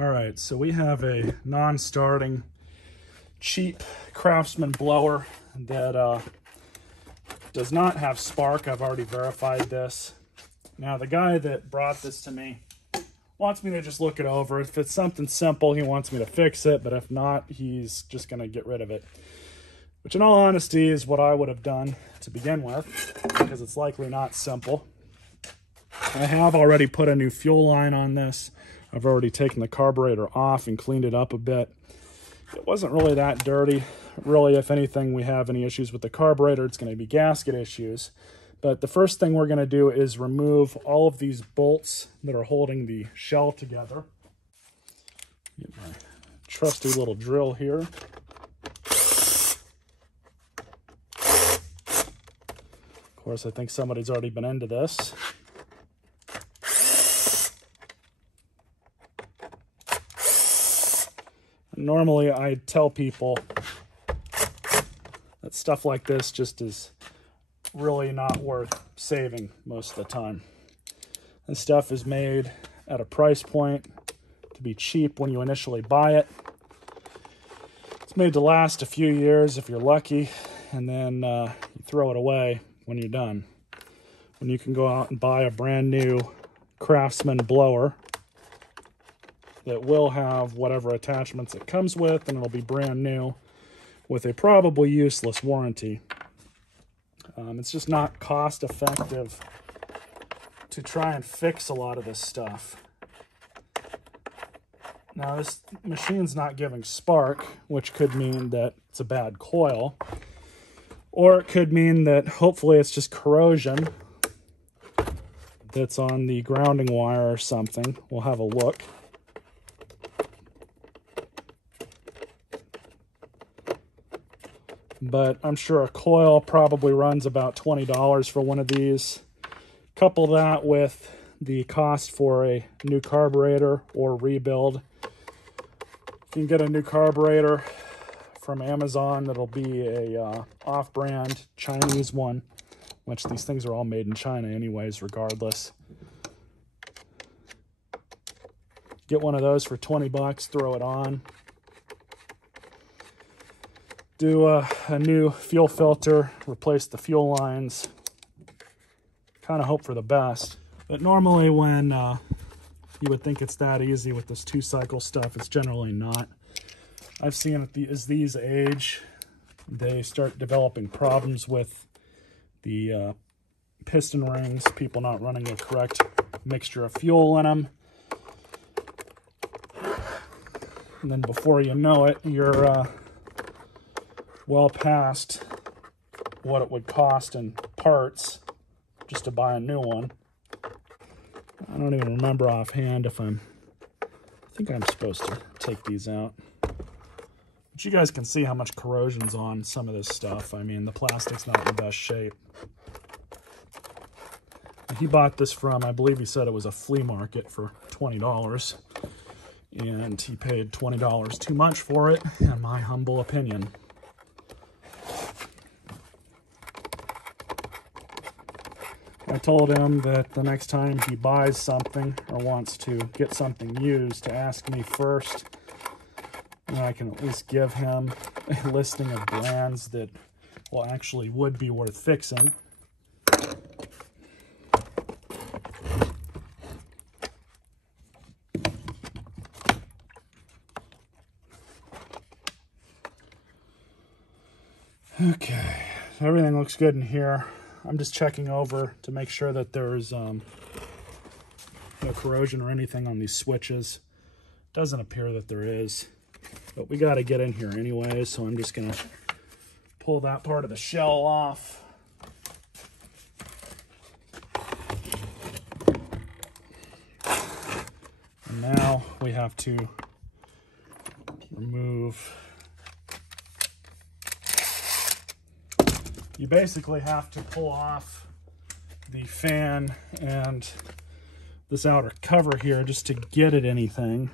All right, so we have a non-starting cheap Craftsman blower that does not have spark. I've already verified this. Now, the guy that brought this to me wants me to just look it over. If it's something simple, he wants me to fix it, but if not, he's just going to get rid of it. Which, in all honesty, is what I would have done to begin with, because it's likely not simple. I have already put a new fuel line on this. I've already taken the carburetor off and cleaned it up a bit. It wasn't really that dirty. Really, if anything, we have any issues with the carburetor, it's going to be gasket issues. But the first thing we're going to do is remove all of these bolts that are holding the shell together. Get my trusty little drill here. Of course, I think somebody's already been into this. Normally, I tell people that stuff like this just is really not worth saving most of the time. This stuff is made at a price point to be cheap when you initially buy it. It's made to last a few years if you're lucky, and then you throw it away when you're done. When you can go out and buy a brand new Craftsman blower that will have whatever attachments it comes with, and it'll be brand new with a probably useless warranty. It's just not cost effective to try and fix a lot of this stuff. Now, this machine's not giving spark, which could mean that it's a bad coil, or it could mean that hopefully it's just corrosion that's on the grounding wire or something. We'll have a look. But I'm sure a coil probably runs about $20 for one of these. Couple that with the cost for a new carburetor or rebuild. You can get a new carburetor from Amazon that'll be a off-brand Chinese one, which these things are all made in China anyways, regardless. Get one of those for 20 bucks, throw it on. Do a new fuel filter, replace the fuel lines, kind of hope for the best. But normally when you would think it's that easy with this 2-cycle stuff, it's generally not. I've seen it as these age, they start developing problems with the piston rings, people not running the correct mixture of fuel in them. And then before you know it, you're well past what it would cost in parts just to buy a new one. I don't even remember offhand if I think I'm supposed to take these out. But you guys can see how much corrosion's on some of this stuff. I mean, the plastic's not in the best shape. He bought this from, I believe he said it was a flea market for $20. And he paid $20 too much for it, in my humble opinion. I told him that the next time he buys something or wants to get something used to ask me first, and I can at least give him a listing of brands that actually would be worth fixing. Okay, so everything looks good in here. I'm just checking over to make sure that there's no corrosion or anything on these switches. Doesn't appear that there is, but we got to get in here anyway, so I'm just going to pull that part of the shell off. And now we have to remove. You basically have to pull off the fan and this outer cover here just to get at anything.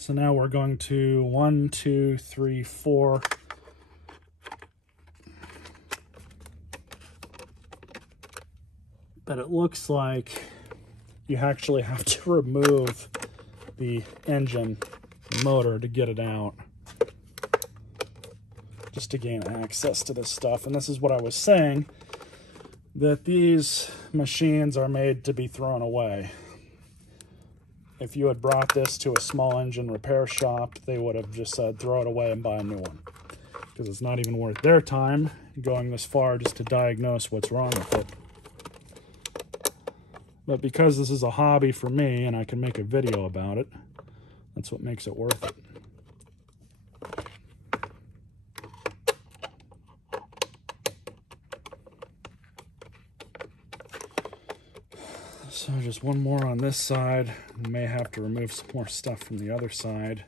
So now we're going to 1, 2, 3, 4. But it looks like you actually have to remove the engine motor to get it out, just to gain access to this stuff. And this is what I was saying, that these machines are made to be thrown away. If you had brought this to a small engine repair shop, they would have just said throw it away and buy a new one, because it's not even worth their time going this far just to diagnose what's wrong with it. But because this is a hobby for me and I can make a video about it, that's what makes it worth it. So just one more on this side. We may have to remove some more stuff from the other side.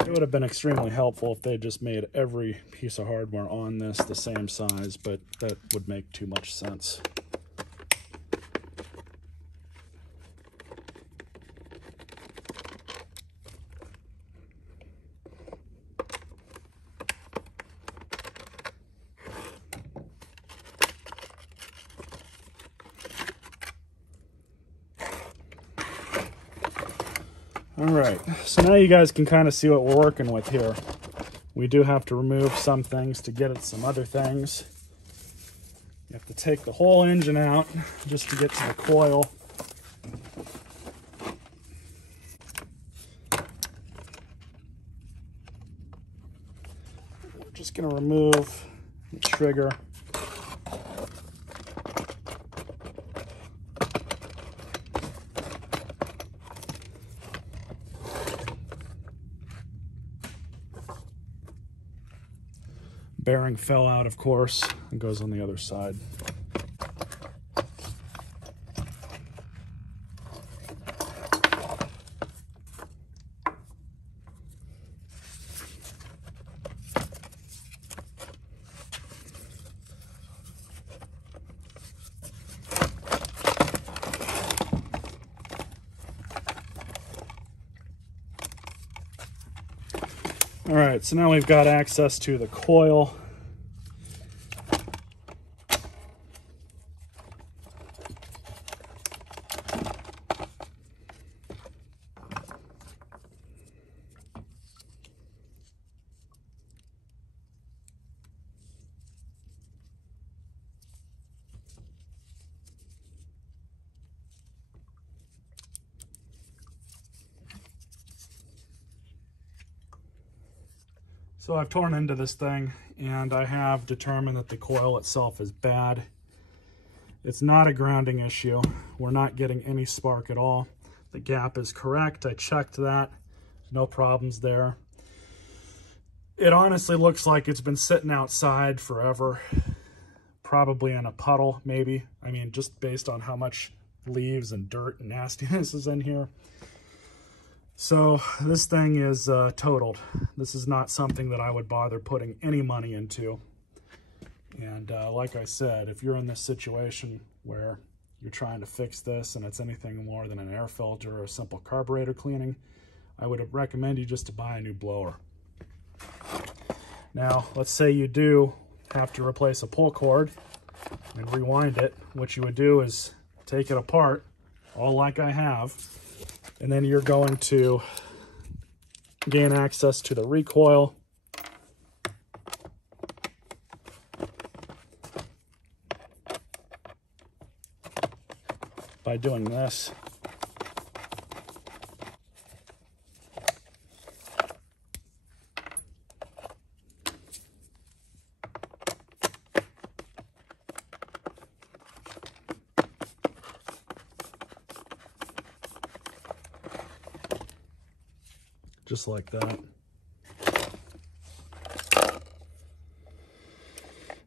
It would have been extremely helpful if they just made every piece of hardware on this the same size, but that would make too much sense. All right, so now you guys can kind of see what we're working with here. We do have to remove some things to get at some other things. You have to take the whole engine out just to get to the coil. We're just going to remove the trigger. Bearing fell out, of course. It goes on the other side. All right, so now we've got access to the coil. So I've torn into this thing and I have determined that the coil itself is bad. It's not a grounding issue. We're not getting any spark at all. The gap is correct. I checked that. No problems there. It honestly looks like it's been sitting outside forever. Probably in a puddle, maybe. I mean, just based on how much leaves and dirt and nastiness is in here. So this thing is totaled. This is not something that I would bother putting any money into. And like I said, if you're in this situation where you're trying to fix this and it's anything more than an air filter or a simple carburetor cleaning, I would recommend you just to buy a new blower. Now, let's say you do have to replace a pull cord and rewind it. What you would do is take it apart, all like I have, and then you're going to gain access to the recoil. By doing this. Just like that.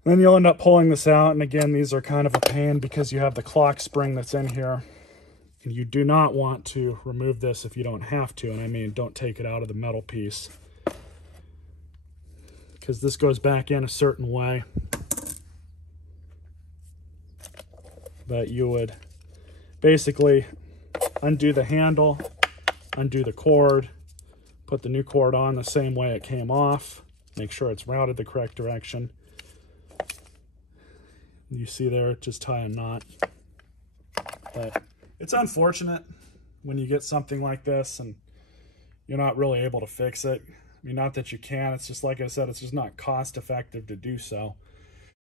Then you'll end up pulling this out, and again, these are kind of a pain because you have the clock spring that's in here, And you do not want to remove this if you don't have to, and I mean don't take it out of the metal piece, because this goes back in a certain way. But you would basically undo the handle, undo the cord, put the new cord on the same way it came off, make sure it's routed the correct direction. You see there, just tie a knot. But it's unfortunate when you get something like this and you're not really able to fix it. I mean, not that you can, it's just like I said, it's just not cost effective to do so.